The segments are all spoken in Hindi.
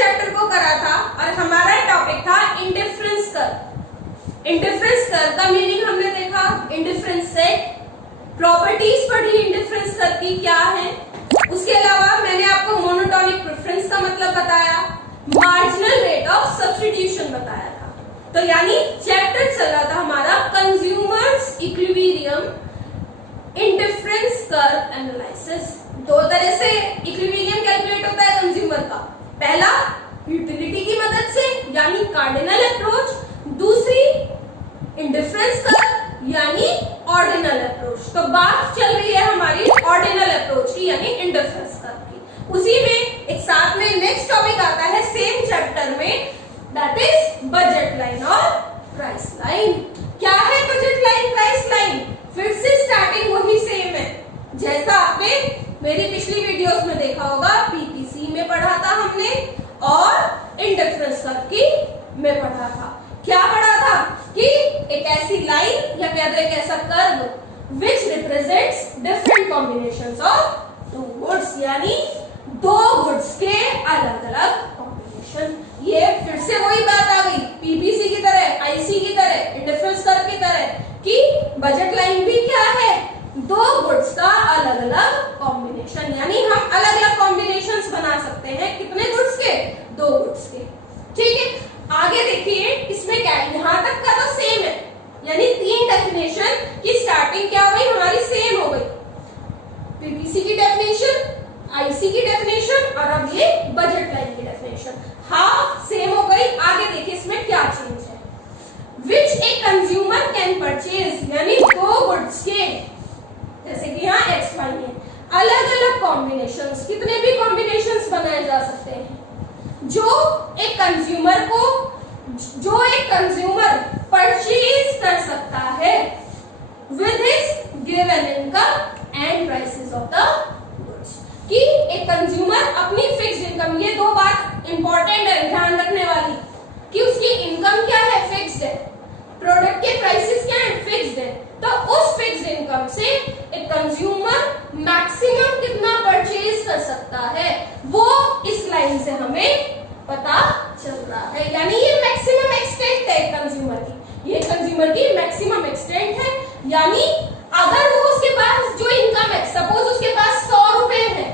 चैप्टर को करा था और हमारा टॉपिक था इंडिफरेंस कर्व। इंडिफरेंस कर्व का मीनिंग हमने देखा, इंडिफरेंस सेट, प्रॉपर्टीज पढ़ी इंडिफरेंस कर्व की क्या है। उसके अलावा मैंने आपको मोनोटोनिक प्रेफरेंस का मतलब बताया, मार्जिनल रेट ऑफ सब्स्टिट्यूशन बताया था। तो यानी चैप्टर चल रहा था हमारा consumers equilibrium indifference curve analysis. दो तरह से इक्विलिब्रियम कैलकुलेट होता है कंज्यूमर का, पहला यूटिलिटी की मदद से यानी कार्डिनल अप्रोच, दूसरी इंडिफरेंस कर्व यानी ऑर्डिनल अप्रोच। तो बात चल रही है हमारी ऑर्डिनल अप्रोच की यानी इंडिफरेंस कर्व की। उसी में एक साथ में नेक्स्ट टॉपिक आता है सेम चैप्टर में, दैट इज बजट लाइन और प्राइस लाइन। क्या है बजट लाइन, प्राइस लाइन? फिर से स्टार्टिंग वही सेम है जैसा आपने मेरी पिछली वीडियोस में देखा होगा। पीपीसी में पढ़ा था हमने और इंडिफरेंस कर्व की में पढ़ा था। क्या पढ़ा था कि एक ऐसी लाइन या कहते हैं एक ऐसा curve which represents different combinations of two goods, यानी दो गुड्स के अलग अलग कॉम्बिनेशन। ये फिर से वही बात आ गई पीपीसी की तरह, आईसी की तरह, इंडिफरेंस कर्व की तरह कि बजट लाइन भी क्या है, दो गुड्स का अलग अलग कॉम्बिनेशन, यानी हम अलग अलग कॉम्बिनेशंस बना सकते हैं। कितने गुड्स के? दो गुड्स के। ठीक है, आगे देखिए इसमें क्या है, यहां तक का तो सेम है, यानी तीन डेफिनेशन की स्टार्टिंग क्या हो गई हमारी, सेम हो गई। पीपीसी की डेफिनेशन, आईसी की डेफिनेशन और अब ये बजट लाइन की डेफिनेशन हाफ सेम हो गई। आगे देखिए इसमें क्या चेंज है, विच ए कंज्यूमर कैन परचेज, यानी दो गुड्स के, जैसे कि यहाँ एक्स वाई है, अलग अलग कॉम्बिनेशंस, कितने भी कॉम्बिनेशंस बनाए जा सकते हैं जो एक कंज्यूमर परचेज कर सकता है with his given income and prices of the goods. कि एक कंज्यूमर अपनी फिक्स्ड इनकम, ये दो बात इंपॉर्टेंट है ध्यान रखने वाली, कि उसकी इनकम क्या है, फिक्स्ड है, प्रोडक्ट के प्राइसेस क्या है, फिक्स्ड है। तो उस फिक्स्ड इनकम से एक कंज्यूमर मैक्सिमम कितना परचेज कर सकता है वो इस लाइन से हमें पता चल रहा है, यानी ये मैक्सिमम एक्सटेंट है कंज्यूमर की, ये कंज्यूमर की मैक्सिमम एक्सटेंट है। यानी अगर वो उसके पास जो इनकम है, सपोज उसके पास 100 रुपए है,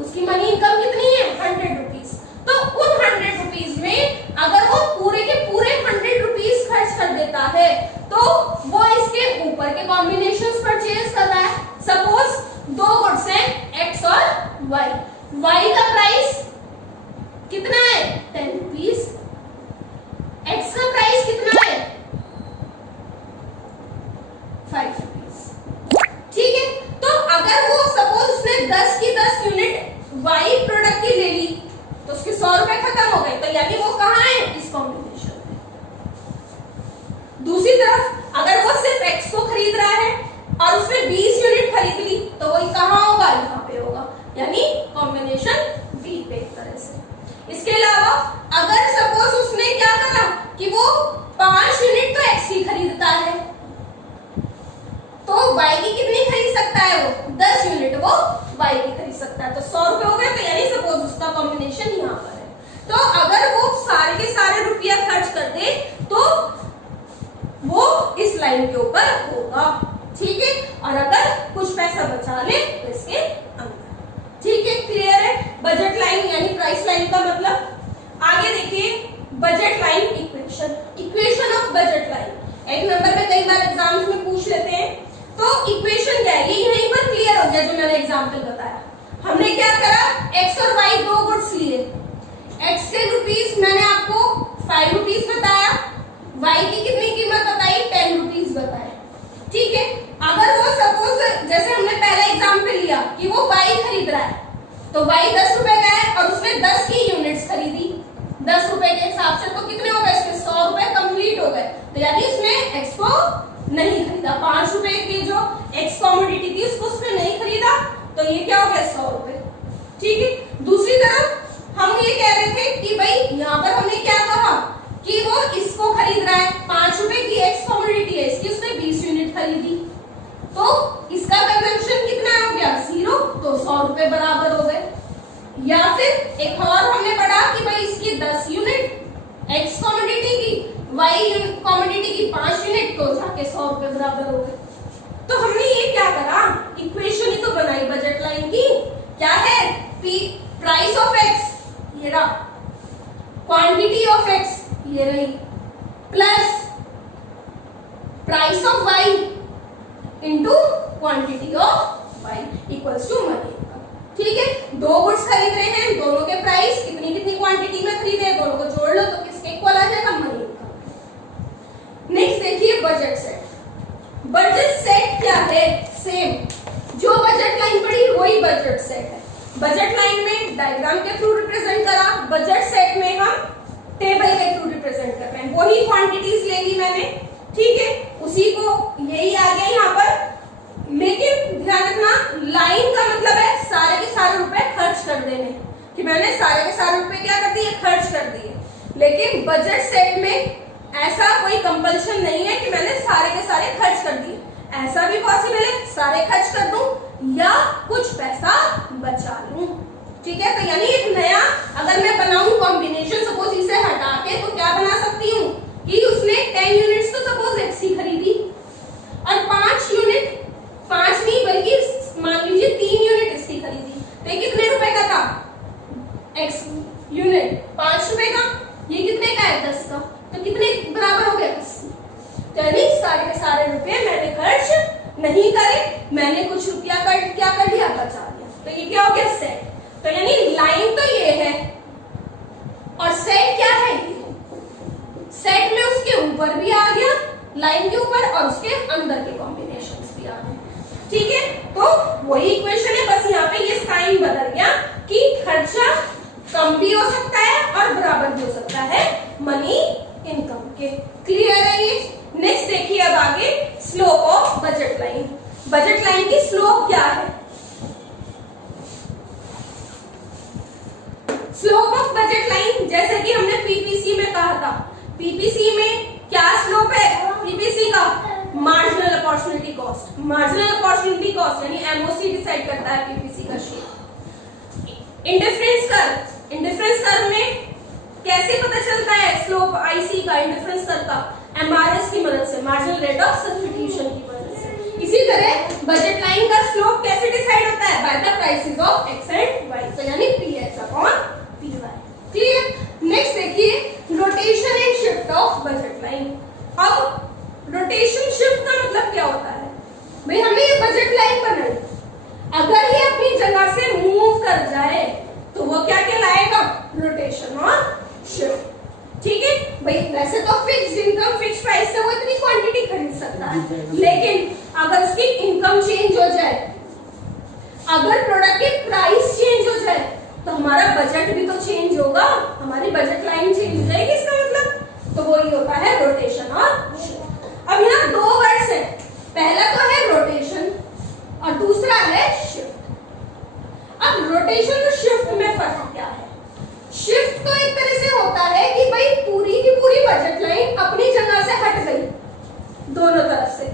उसकी मनी इनकम कितनी है 100 रुपीज, तो उन 100 रुपीज में अगर वो पूरे के पूरे 100 रुपीज खर्च कर देता है तो वो इसके ऊपर के कॉम्बिनेशंस परचेज कर रहा है। सपोज दो गुड्स हैं एक्स और वाई, वाई का प्राइस कितना है 10 रुपीज, एक्स का प्राइस कितना है 5 रुपीज। ठीक है, तो अगर वो सपोज उसने 10 की 10 यूनिट वाई प्रोडक्ट की ले ली तो उसके 100 रुपए खत्म हो गए, तो यानी वो कहाँ है, इस कॉम्बिनेशन में। दूसरी तरफ अगर वो सिर्फ एक्स को खरीद रहा है और उसने 20 यूनिट खरीद ली तो वो कहाँ होगा, यहाँ पे होगा, यानी कॉम्बिनेशन बी पे एक तरह से। इसके अलावा अगर सपोज उसने क्या करा कि वो 5 यूनिट तो एक्स की खरीदता है तो वाई की कितनी खरीद सकता है, वो 10 यूनिट वो वाई की खरीद सकता है, तो 100 रुपए हो गए, तो यानी सपोज उसका कॉम्बिनेशन यहाँ पर है। तो अगर वो सारे के सारे रुपया खर्च कर दे तो वो इस लाइन के ऊपर होगा। ठीक है, और अगर कुछ पैसा बचा ले तो इसके अंदर। ठीक है, क्लियर है बजट लाइन यानी प्राइस लाइन का मतलब। आगे देखिए budget line equation, equation of budget line एक नंबर में कई बार एग्जाम्स में पूछ लेते हैं। तो इक्वेशन क्या है, ये यहीं पर क्लियर हो गया जो मैंने एग्जांपल बताया। हमने क्या करा, एक्स और वाई दो गुड्स लिए, एक्स के रुपीस मैंने आपको 5 रुपीज बताया, वाई की कितनी कीमत बताई 10 रुपीज बताया। ठीक है, अगर वो सपोज जैसे हमने पहला एग्जांपल लिया कि वो वाई खरीद रहा है तो वाई 10 रुपए का है और उसने 10 की यूनिट्स खरीदी 10 रुपए के हिसाब से, तो कितने हो गए इसके 100 रुपए कंप्लीट हो गए, तो यानी उसने एक्स को नहीं खरीदा, 5 रुपए की जो एक्स कॉमोडिटी थी उसको उसने नहीं खरीदा, तो ये क्या हो गया 100 रुपए। ठीक है, दूसरी तरफ हम ये कह रहे थे कि भाई यहाँ पर हमने क्या कहा कि वो इसको खरीद रहा है, 5 रुपए की एक्स कॉमोडिटी है, इसकी उसने 20 यूनिट खरीदी, तो इसका कंजम्पशन कितना हो गया 0, तो 100 रुपए बराबर हो गए। या फिर एक और हमने पढ़ा कि भाई आएगा, इक्वेशन ही तो बनाई बजट लाइन की, क्या है, प्राइस ऑफ एक्स ये रहा, क्वांटिटी ऑफ एक्स ये रही, plus price of y into quantity of y equals to money. ठीक है, दो गुड्स खरीद रहे हैं, दोनों के प्राइस कितनी कितनी क्वांटिटी में खरीदे, दोनों को जोड़ लो तो किसके इक्वल आ जाएगा, मनी इनकम। नेक्स्ट देखिए बजट सेट। बजट सेट क्या है, सेम जो बजट लाइन पढ़ी वही बजट सेट है। बजट लाइन में डायग्राम के थ्रू रिप्रेजेंट करा, बजट सेट में हम टेबल के थ्रू रिप्रेजेंट कर रहे हैं, वही क्वांटिटीज ले ली मैंने, ठीक है, उसी को यही आ गया यहाँ पर। लेकिन ध्यान रखना, लाइन का मतलब है सारे के सारे रुपए खर्च कर देने, कि मैंने सारे के सारे रुपए क्या कर दिए, खर्च कर दिए। लेकिन बजट सेट में ऐसा कोई कंपल्शन नहीं है कि मैंने सारे के सारे खर्च कर दिए, ऐसा भी पॉसिबल है सारे खर्च कर दूं या कुछ पैसा बचा लूं। ठीक है, तो यानी एक नया अगर मैं बनाऊं कॉम्बिनेशन, सपोज इसे हटा के तो क्या बना सकती हूँ कि उसने 10 यूनिट्स तो सपोज एक्स ही खरीदी और 5 यूनिट, 5 नहीं बल्कि मान लीजिए 3 यूनिट इसकी खरीदी, तो कितने रुपए का था, एक्स यूनिट 5 रुपए का, ये कितने का है, 10 का, तो कितने बराबर हो गया, 10। यानी सारे के सारे रुपए मैंने खर्च नहीं करे, मैंने कुछ रुपया क्या कर दिया, बचा दिया, तो ये क्या हो गया, सेट। तो यानी लाइन तो ये है और सेट क्या है, सेट में उसके ऊपर भी आ गया, लाइन के ऊपर, और उसके अंदर के कॉम्बिनेशंस भी आ गए। ठीक है, तो वही इक्वेशन है, बस यहाँ पे ये साइन बदल गया कि खर्चा कम भी हो सकता है और बराबर भी हो सकता है मनी इनकम के। क्लियर है ये। नेक्स्ट देखिए अब आगे slope of budget line. Budget line की स्लोप क्या है, स्लोप ऑफ बजट लाइन, जैसे कि हमने पीपीसी में कहा था, पीपीसी में क्या स्लोप है, पीपीसी का marginal opportunity cost. Marginal opportunity cost यानी एमओसी डिसाइड करता है पीपीसी का shape. Indifference curve, indifference curve में कैसे पता चलता है स्लोप आईसी का, इंडिफरेंस कर्व का, एमआरएस की मदद से, मार्जिनल रेट ऑफ सब्स्टिट्यूशन की मदद से। इसी तरह बजट लाइन का स्लोप कैसे डिसाइड होता है, by the prices of X and Y, तो यानी PX upon PY. Clear. Next देखिए rotation and shift of budget line. अब रोटेशन शिफ्ट का मतलब क्या होता है, भाई हमने ये बजट लाइन बनाई, अगर ये अपनी जगह से मूव कर जाए तो वो क्या कहलाएगा, रोटेशन और शिफ्ट। ठीक है भाई, वैसे तो फिक्स इनकम फिक्स प्राइस से वो इतनी क्वांटिटी खरीद सकता है, लेकिन अगर उसकी इनकम चेंज हो जाए, अगर प्रोडक्ट की प्राइस चेंज हो जाए तो हमारा बजट भी तो चेंज होगा, हमारी बजट लाइन चेंज हो जाएगी, इसका मतलब तो वही होता है रोटेशन और शिफ्ट। अब यहाँ दो वर्ड्स हैं, पहला तो है रोटेशन और दूसरा है शिफ्ट। अब रोटेशन और शिफ्ट में फर्क क्या है, शिफ्ट तो एक तरह से होता है कि भाई पूरी की पूरी बजट लाइन अपनी जगह से हट गई, दोनों तरफ से,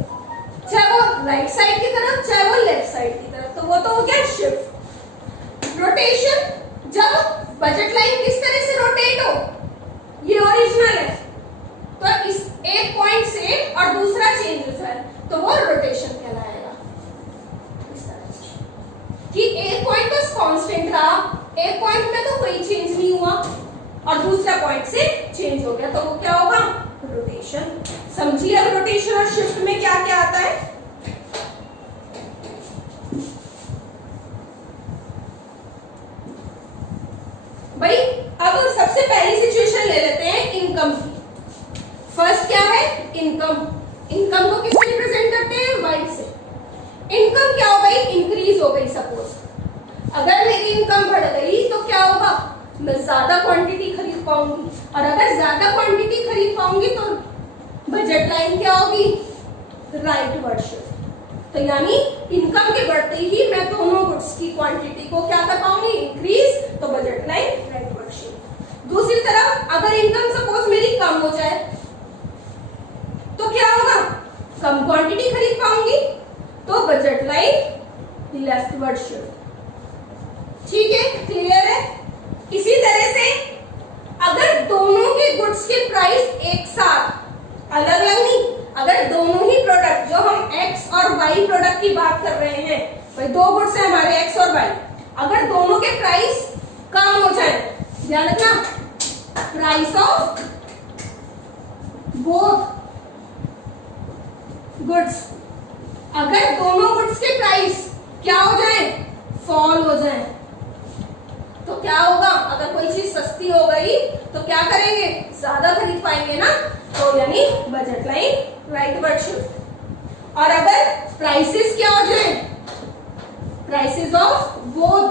चाहे वो राइट साइड की तरफ चाहे वो लेफ्ट साइड की तरफ, तो वो तो हो गया शिफ्ट। रोटेशन जब बजट लाइन किस तरह से रोटेट हो, ये ओरिजिनल है तो इस एक पॉइंट से और दूसरा चेंज हो जाए तो वो रोटेशन कहलाएगा। इस तरह से कि एक पॉइंट तो कांस्टेंट रहा, एक पॉइंट में तो कोई चेंज नहीं हुआ और दूसरा पॉइंट से चेंज हो गया, तो वो क्या होगा, रोटेशन। समझिए अब रोटेशन और शिफ्ट में क्या क्या आता है। भाई अब सबसे पहली सिचुएशन ले लेते हैं इनकम की। फर्स्ट क्या है, इनकम। इनकम को किससे रिप्रेजेंट करते हैं, वाई से। इनकम क्या हो गई, इंक्रीज हो गई। सपोज अगर मेरी इनकम बढ़ गई तो क्या होगा, मैं ज्यादा क्वांटिटी खरीद पाऊंगी, और अगर ज्यादा क्वांटिटी खरीद पाऊंगी तो बजट लाइन क्या होगी, राइट वर्ड शिफ्ट। तो यानी इनकम के बढ़ते ही मैं दोनों गुड्स की क्वांटिटी को क्या कर पाऊंगी, इंक्रीज, तो budget line right word shift. दूसरी तरफ अगर इनकम सपोज मेरी कम हो जाए तो क्या होगा, कम क्वांटिटी खरीद पाऊंगी, तो budget line left word shift. ठीक है, क्लियर है। इसी तरह से अगर दोनों के गुड्स के प्राइस एक साथ, अलग अलग नहीं, अगर दोनों ही प्रोडक्ट, जो हम एक्स और वाई प्रोडक्ट की बात कर रहे दो गुड्स है हमारे एक्स और वाई, अगर दोनों के प्राइस कम हो जाए, ध्यान रखना, प्राइस ऑफ बोथ गुड्स, अगर दोनों गुड्स के प्राइस क्या हो जाए, फॉल हो जाए, तो क्या होगा, अगर कोई चीज सस्ती हो गई तो क्या करेंगे, ज्यादा खरीद पाएंगे ना, तो यानी बजट लाइन राइटवर्ड शिफ्ट। और अगर प्राइसेस क्या हो जाए, prices of both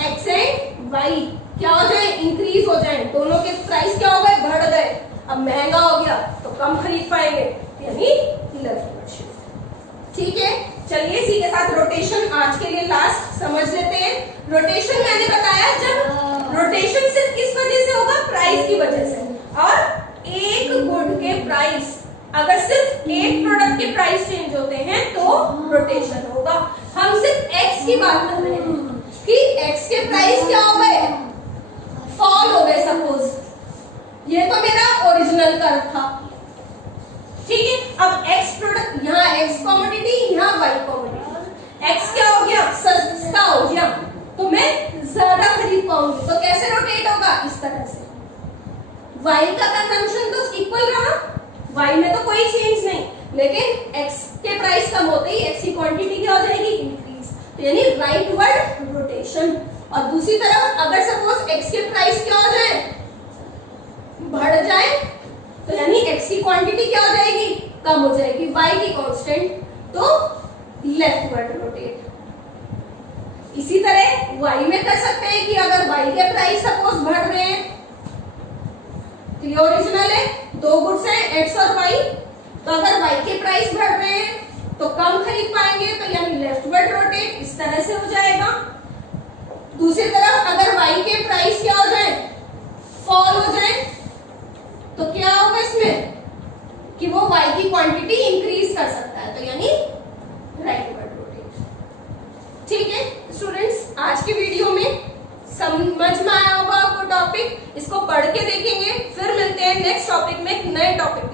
x and y क्या हो जाए, इंक्रीज हो जाए, दोनों के प्राइस क्या हो गए, बढ़ गए, अब महंगा हो गया तो कम खरीद पाएंगे, यानी लेफ्टवर्ड शिफ्ट। ठीक है, चलिए इसी के साथ रोटेशन आज के लिए लास्ट समझ लेते हैं। रोटेशन मैंने बताया, जब रोटेशन सिर्फ किस वजह से होगा, प्राइस की वजह से, और एक गुड के प्राइस, अगर सिर्फ एक प्रोडक्ट के प्राइस चेंज होते हैं तो रोटेशन होगा। हम सिर्फ एक्स की बात कर रहे हैं कि एक्स के प्राइस क्या हो गए, फॉल हो गए, सपोज ये तो मेरा ओरिजिनल कर्व था, ठीक है, अब एक्स प्रोडक्ट, यहाँ एक्स कमोडिटी, यहाँ वाई कमोडिटी, एक्स क्या हो गया, सस्ता हो गया, तो मैं ज्यादा खरीद पाऊंगी, तो कैसे रोटेट होगा, इस तरह से। वाई का कंजम्पशन तो इक्वल रहा, वाई में तो कोई चेंज नहीं, लेकिन एक्स के प्राइस कम होते ही एक्स की क्वांटिटी क्या हो जाएगी, इंक्रीज, तो यानी राइटवर्ड रोटेशन। और दूसरी तरफ अगर सपोज एक्स के प्राइस क्या हो जाए, बढ़ जाए, तो यानी एक्स की क्वांटिटी क्या हो जाएगी, कम हो जाएगी, वाई की कांस्टेंट, तो लेफ्टवर्ड रोटेट। इसी तरह वाई में कर सकते हैं कि अगर वाई के प्राइस सपोज बढ़ रहे हैं, तो ये ओरिजिनल है, दो गुड्स हैं एक्स और वाई, तो अगर वाई के प्राइस बढ़ रहे हैं तो कम खरीद पाएंगे, तो यानी लेफ्टवर्ड रोटेट इस तरह से हो जाएगा। दूसरी तरफ अगर वाई के प्राइस क्या हो जाए, फॉल हो जाए, तो क्या होगा इसमें कि वो वाई की क्वांटिटी इंक्रीज कर सकता है, तो यानी राइटवर्ड रोटेट। ठीक है स्टूडेंट्स, आज की वीडियो में समझ में आया होगा आपको टॉपिक, इसको पढ़ के देखेंगे, फिर मिलते हैं नेक्स्ट टॉपिक में एक नए टॉपिक।